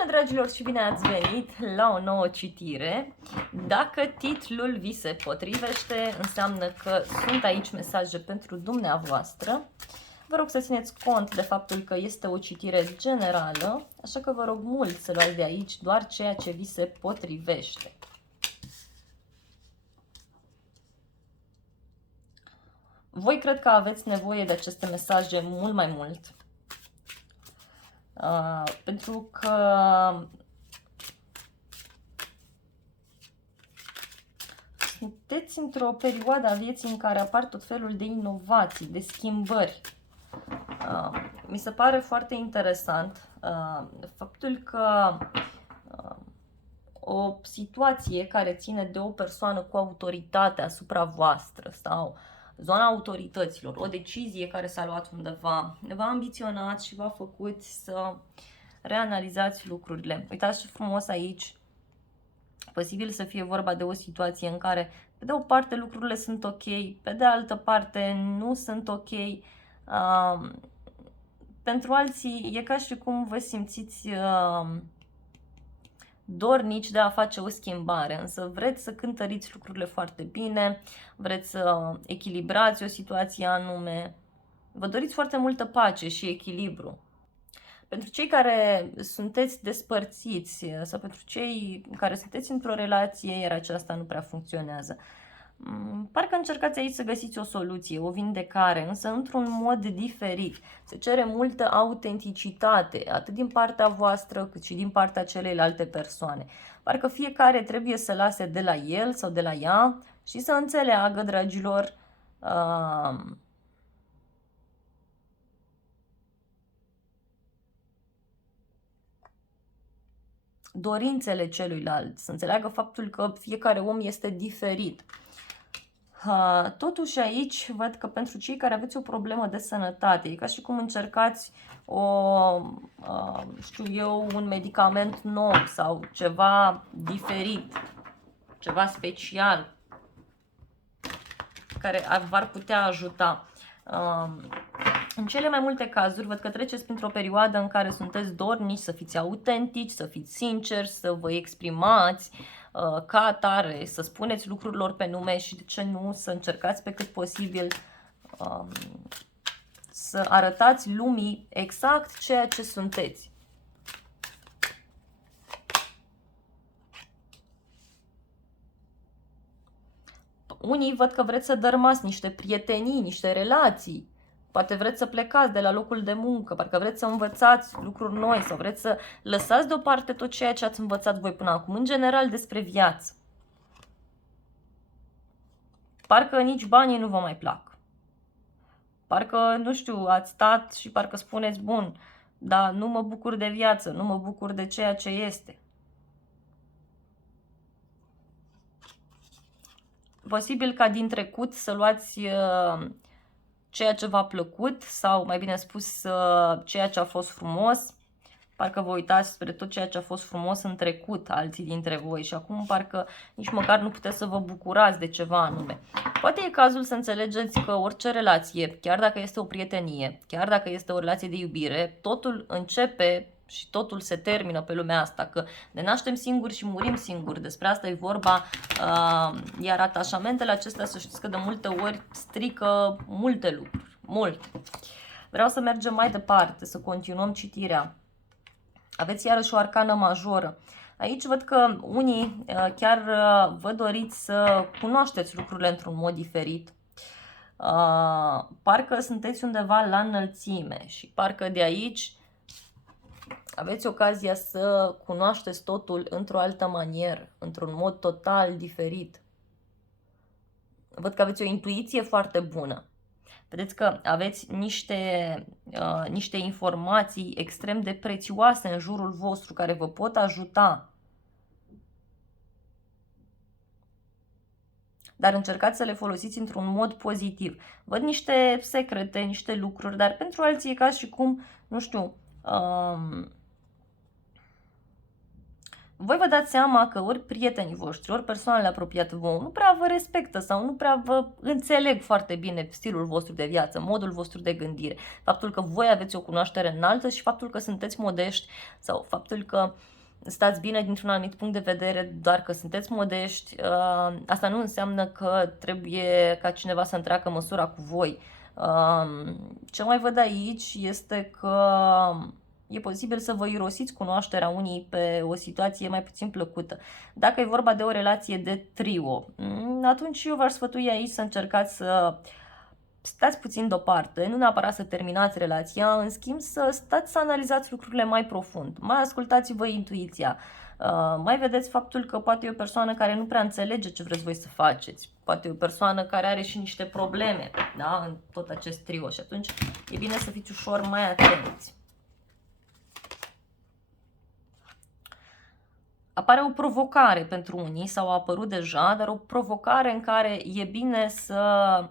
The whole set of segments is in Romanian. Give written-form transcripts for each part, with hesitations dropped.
Bună, dragilor, și bine ați venit la o nouă citire. Dacă titlul vi se potrivește, înseamnă că sunt aici mesaje pentru dumneavoastră. Vă rog să țineți cont de faptul că este o citire generală, așa că vă rog mult să luați de aici doar ceea ce vi se potrivește. Voi cred că aveți nevoie de aceste mesaje mult mai mult. Pentru că sunteți într-o perioadă a vieții în care apar tot felul de inovații, de schimbări. Mi se pare foarte interesant faptul că o situație care ține de o persoană cu autoritate asupra voastră sau zona autorităților, o decizie care s-a luat undeva, v-a ambiționat și v-a făcut să reanalizați lucrurile. Uitați ce frumos aici. Posibil să fie vorba de o situație în care, pe de o parte, lucrurile sunt ok, pe de altă parte, nu sunt ok. Pentru alții, e ca și cum vă simțiți dornici de a face o schimbare, însă vreți să cântăriți lucrurile foarte bine, vreți să echilibrați o situație anume, vă doriți foarte multă pace și echilibru. Pentru cei care sunteți despărțiți sau pentru cei care sunteți într-o relație, iar aceasta nu prea funcționează, parcă încercați aici să găsiți o soluție, o vindecare, însă într-un mod diferit. Se cere multă autenticitate, atât din partea voastră, cât și din partea celeilalte persoane. Parcă fiecare trebuie să lase de la el sau de la ea și să înțeleagă, dragilor, dorințele celuilalt, să înțeleagă faptul că fiecare om este diferit. Totuși aici văd că pentru cei care aveți o problemă de sănătate, e ca și cum încercați un medicament nou sau ceva diferit, ceva special care v-ar putea ajuta. În cele mai multe cazuri văd că treceți printr-o perioadă în care sunteți dornici să fiți autentici, să fiți sinceri, să vă exprimați ca atare, să spuneți lucrurilor pe nume și, de ce nu, să încercați pe cât posibil să arătați lumii exact ceea ce sunteți. Unii văd că vreți să dărâmați niște prietenii, niște relații. Poate vreți să plecați de la locul de muncă, parcă vreți să învățați lucruri noi sau vreți să lăsați deoparte tot ceea ce ați învățat voi până acum, în general despre viață. Parcă nici banii nu vă mai plac. Parcă, nu știu, ați stat și parcă spuneți, bun, dar nu mă bucur de viață, nu mă bucur de ceea ce este. Posibil ca din trecut să luați ceea ce v-a plăcut sau, mai bine spus, ceea ce a fost frumos. Parcă vă uitați spre tot ceea ce a fost frumos în trecut, alții dintre voi, și acum parcă nici măcar nu puteți să vă bucurați de ceva anume. Poate e cazul să înțelegeți că orice relație, chiar dacă este o prietenie, chiar dacă este o relație de iubire, totul începe și totul se termină pe lumea asta, că ne naștem singuri și murim singuri. Despre asta e vorba, iar atașamentele acestea, să știți că de multe ori strică multe lucruri, mult. Vreau să mergem mai departe, să continuăm citirea. Aveți iarăși o arcană majoră. Aici văd că unii chiar vă doriți să cunoașteți lucrurile într-un mod diferit. Parcă sunteți undeva la înălțime și parcă de aici aveți ocazia să cunoașteți totul într-o altă manieră, într-un mod total diferit. Văd că aveți o intuiție foarte bună. Vedeți că aveți niște informații extrem de prețioase în jurul vostru care vă pot ajuta. Dar încercați să le folosiți într-un mod pozitiv. Văd niște secrete, niște lucruri, dar pentru alții e ca și cum, nu știu, voi vă dați seama că ori prietenii voștri, ori persoanele apropiate vouă nu prea vă respectă sau nu prea vă înțeleg foarte bine stilul vostru de viață, modul vostru de gândire, faptul că voi aveți o cunoaștere înaltă și faptul că sunteți modești sau faptul că stați bine dintr-un anumit punct de vedere, doar că sunteți modești, asta nu înseamnă că trebuie ca cineva să întreacă măsura cu voi. Ce mai văd aici este că e posibil să vă irosiți cunoașterea unii pe o situație mai puțin plăcută. Dacă e vorba de o relație de trio, atunci eu v-aș sfătui aici să încercați să stați puțin deoparte, nu neapărat să terminați relația, în schimb să stați să analizați lucrurile mai profund, mai ascultați-vă intuiția, mai vedeți faptul că poate e o persoană care nu prea înțelege ce vreți voi să faceți, poate e o persoană care are și niște probleme, da, în tot acest trio și atunci e bine să fiți ușor mai atenți. Apare o provocare pentru unii sau a apărut deja, dar o provocare în care e bine să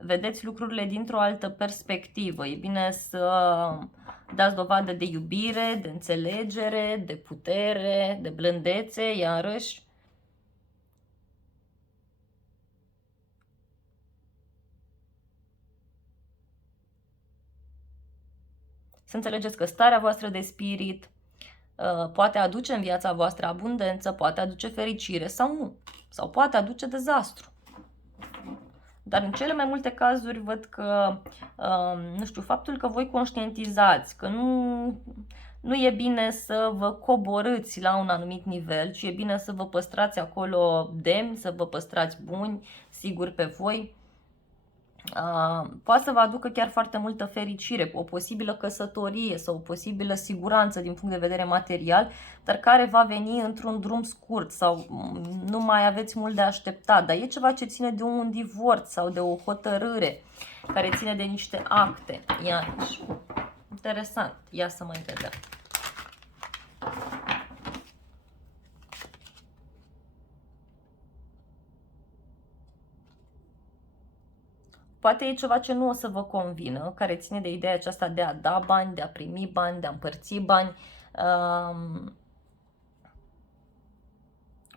vedeți lucrurile dintr-o altă perspectivă. E bine să dați dovadă de iubire, de înțelegere, de putere, de blândețe, iarăși. Să înțelegeți că starea voastră de spirit poate aduce în viața voastră abundență, poate aduce fericire sau nu, sau poate aduce dezastru. Dar în cele mai multe cazuri văd că, nu știu, faptul că voi conștientizați că nu e bine să vă coborâți la un anumit nivel, ci e bine să vă păstrați acolo demni, să vă păstrați buni, siguri pe voi, poate să vă aducă chiar foarte multă fericire, o posibilă căsătorie sau o posibilă siguranță din punct de vedere material, dar care va veni într-un drum scurt sau nu mai aveți mult de așteptat, dar e ceva ce ține de un divorț sau de o hotărâre, care ține de niște acte. Iarăși, interesant, ia să mai vedem. Poate e ceva ce nu o să vă convină, care ține de ideea aceasta de a da bani, de a primi bani, de a împărți bani.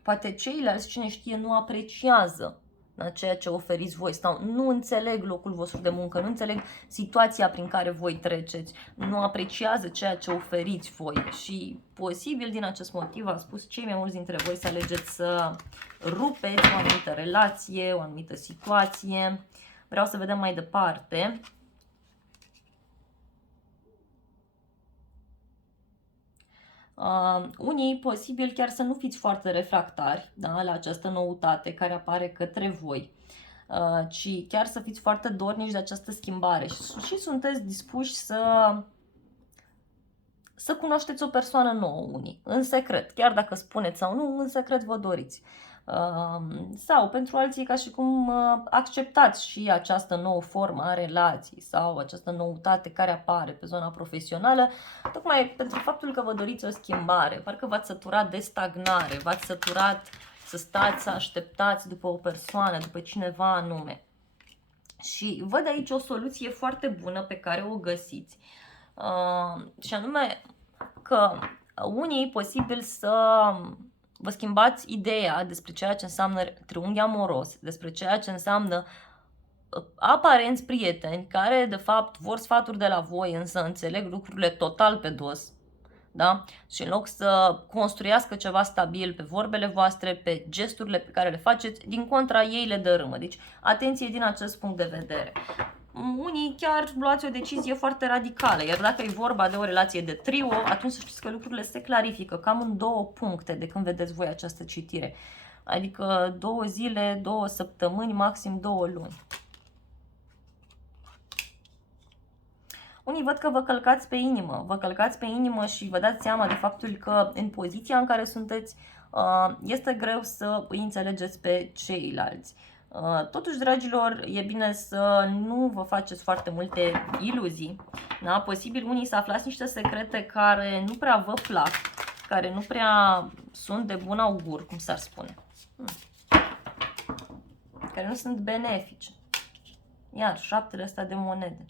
Poate ceilalți, cine știe, nu apreciază ceea ce oferiți voi sau nu înțeleg locul vostru de muncă, nu înțeleg situația prin care voi treceți, nu apreciază ceea ce oferiți voi și posibil din acest motiv am spus cei mai mulți dintre voi să alegeți să rupeți o anumită relație, o anumită situație. Vreau să vedem mai departe. Unii posibil chiar să nu fiți foarte refractari, da, la această noutate care apare către voi, ci chiar să fiți foarte dornici de această schimbare și sunteți dispuși să cunoașteți o persoană nouă unii, în secret, chiar dacă spuneți sau nu, în secret vă doriți. Sau pentru alții ca și cum acceptați și această nouă formă a relației sau această noutate care apare pe zona profesională, tocmai pentru faptul că vă doriți o schimbare, parcă v-ați săturat de stagnare, v-ați săturat să stați, să așteptați după o persoană, după cineva anume. Și văd aici o soluție foarte bună pe care o găsiți, și anume că unii posibil să vă schimbați ideea despre ceea ce înseamnă triunghi amoros, despre ceea ce înseamnă aparenți prieteni care de fapt vor sfaturi de la voi, însă înțeleg lucrurile total pe dos. Da? Și în loc să construiască ceva stabil pe vorbele voastre, pe gesturile pe care le faceți, din contra ei le dărâmă. Deci atenție din acest punct de vedere. Unii chiar luați o decizie foarte radicală, iar dacă e vorba de o relație de trio, atunci să știți că lucrurile se clarifică cam în 2 puncte de când vedeți voi această citire. Adică 2 zile, 2 săptămâni, maxim 2 luni. Unii văd că vă călcați pe inimă, și vă dați seama de faptul că în poziția în care sunteți este greu să îi înțelegeți pe ceilalți. Totuși, dragilor, e bine să nu vă faceți foarte multe iluzii. Da? Posibil unii să aflați niște secrete care nu prea vă plac, care nu prea sunt de bun augur, cum s-ar spune. Care nu sunt benefice. Iar 7 ăsta de monede.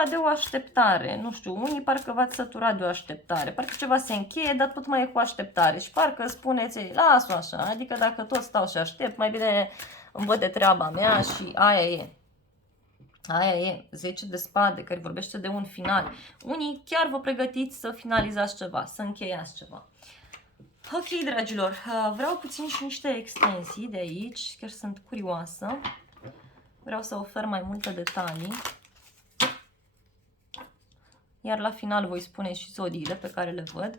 vorba de o așteptare, nu știu, unii parcă v-ați săturat de o așteptare, parcă ceva se încheie, dar tot mai e cu așteptare și parcă spuneți, las-o așa, adică dacă tot stau și aștept, mai bine îmi văd de treaba mea și aia e. Aia e, 10 de spade, care vorbește de un final. Unii chiar vă pregătiți să finalizați ceva, să încheiați ceva. Ok, dragilor, vreau puțin și niște extensii de aici, chiar sunt curioasă. Vreau să ofer mai multe detalii. Iar la final voi spune și zodiile pe care le văd.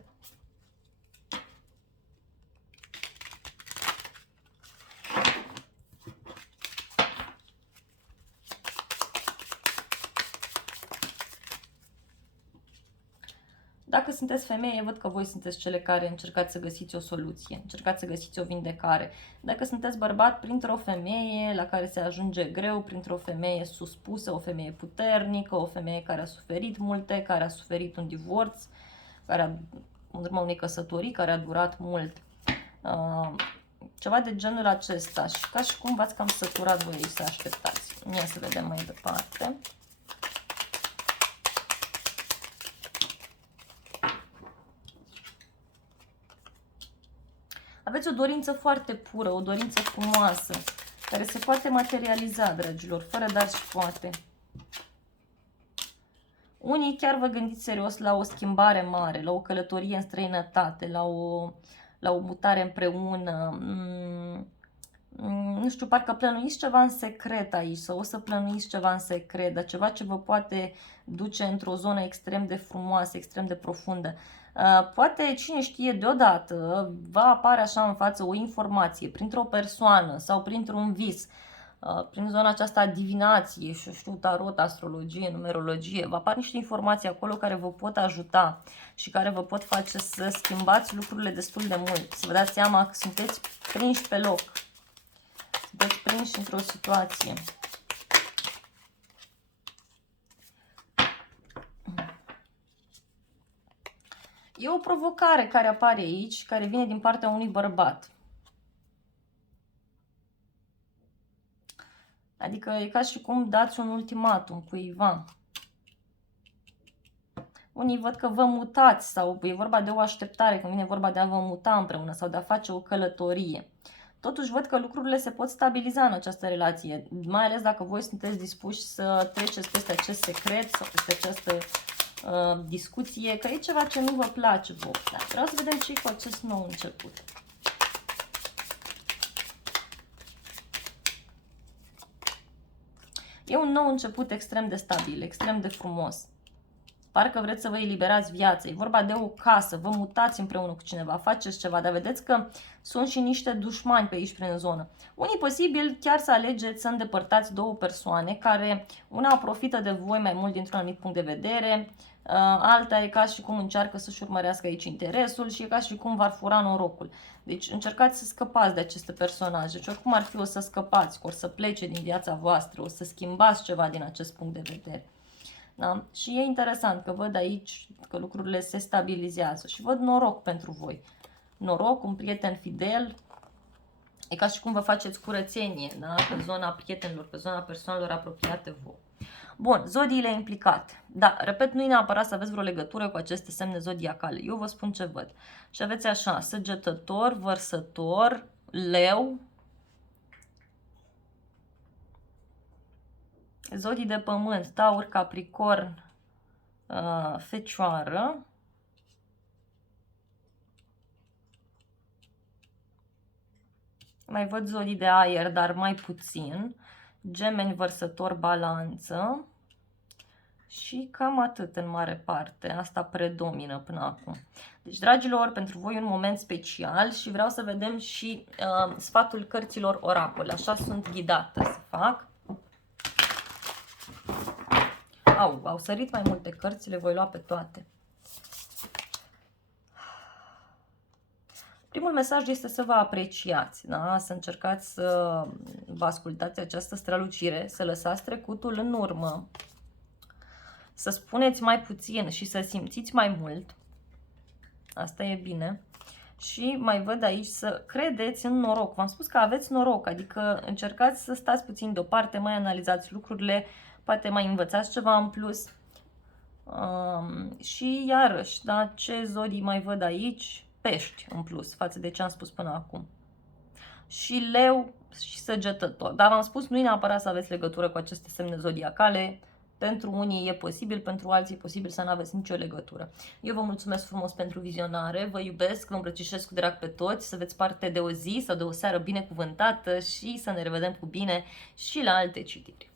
Dacă sunteți femeie, văd că voi sunteți cele care încercați să găsiți o soluție, încercați să găsiți o vindecare. Dacă sunteți bărbat, printr-o femeie la care se ajunge greu, printr-o femeie suspusă, o femeie puternică, o femeie care a suferit multe, care a suferit un divorț, care a, în urma unei căsătorii, care a durat mult. Ceva de genul acesta și ca și cum v-ați cam săturat voi să așteptați. Ia să vedem mai departe. Aveți o dorință foarte pură, o dorință frumoasă, care se poate materializa, dragilor, fără dar și poate. Unii chiar vă gândiți serios la o schimbare mare, la o călătorie în străinătate, la o mutare împreună. Nu știu, parcă plănuiți ceva în secret aici sau o să plănuiți ceva în secret, dar ceva ce vă poate duce într-o zonă extrem de frumoasă, extrem de profundă. Poate, cine știe, deodată va apare așa în față o informație printr-o persoană sau printr-un vis, prin zona aceasta a divinației, și știu, tarot, astrologie, numerologie, vă apar niște informații acolo care vă pot ajuta și care vă pot face să schimbați lucrurile destul de mult, să vă dați seama că sunteți prinși pe loc, sunteți prinși într-o situație. E o provocare care apare aici, care vine din partea unui bărbat. Adică e ca și cum dați un ultimatum cuiva. Unii văd că vă mutați sau e vorba de o așteptare, când vine vorba de a vă muta împreună sau de a face o călătorie. Totuși văd că lucrurile se pot stabiliza în această relație, mai ales dacă voi sunteți dispuși să treceți peste acest secret sau peste această discuție, că e ceva ce nu vă place vouă. Dar vreau să vedem ce e cu acest nou început. E un nou început extrem de stabil, extrem de frumos. Parcă vreți să vă eliberați viața. E vorba de o casă, vă mutați împreună cu cineva, faceți ceva, dar vedeți că sunt și niște dușmani pe aici prin zonă. Unii posibil chiar să alegeți să îndepărtați două persoane care una profită de voi mai mult dintr-un anumit punct de vedere, alta e ca și cum încearcă să-și urmărească aici interesul și e ca și cum v-ar fura norocul. Deci încercați să scăpați de aceste personaje. Deci oricum ar fi, o să scăpați, o să plece din viața voastră, o să schimbați ceva din acest punct de vedere. Da? Și e interesant că văd aici că lucrurile se stabilizează și văd noroc pentru voi. Noroc, un prieten fidel, e ca și cum vă faceți curățenie, da? Pe zona prietenilor, pe zona persoanelor apropiate vouă. Bun, zodiile implicate. Da, repet, nu e neapărat să aveți vreo legătură cu aceste semne zodiacale. Eu vă spun ce văd. Și aveți așa, Săgetător, Vărsător, Leu, zodii de pământ, Taur, Capricorn, Fecioară, mai văd zodii de aer, dar mai puțin, Gemeni, Vărsător, Balanță și cam atât în mare parte. Asta predomină până acum. Deci, dragilor, pentru voi un moment special și vreau să vedem și sfatul cărților oracole. Așa sunt ghidată să fac. Au sărit mai multe cărți, le voi lua pe toate. Primul mesaj este să vă apreciați, da? Să încercați să vă ascultați această strălucire, să lăsați trecutul în urmă, să spuneți mai puțin și să simțiți mai mult. Asta e bine. Și mai văd aici să credeți în noroc. V-am spus că aveți noroc, adică încercați să stați puțin deoparte, mai analizați lucrurile, poate mai învățați ceva în plus. Și iarăși, da, ce zodii mai văd aici? Pești în plus, față de ce am spus până acum. Și Leu și Săgetător. Dar v-am spus, nu e neapărat să aveți legătură cu aceste semne zodiacale. Pentru unii e posibil, pentru alții e posibil să nu aveți nicio legătură. Eu vă mulțumesc frumos pentru vizionare, vă iubesc, vă îmbrățișez cu drag pe toți, să aveți parte de o zi sau de o seară binecuvântată și să ne revedem cu bine și la alte citiri.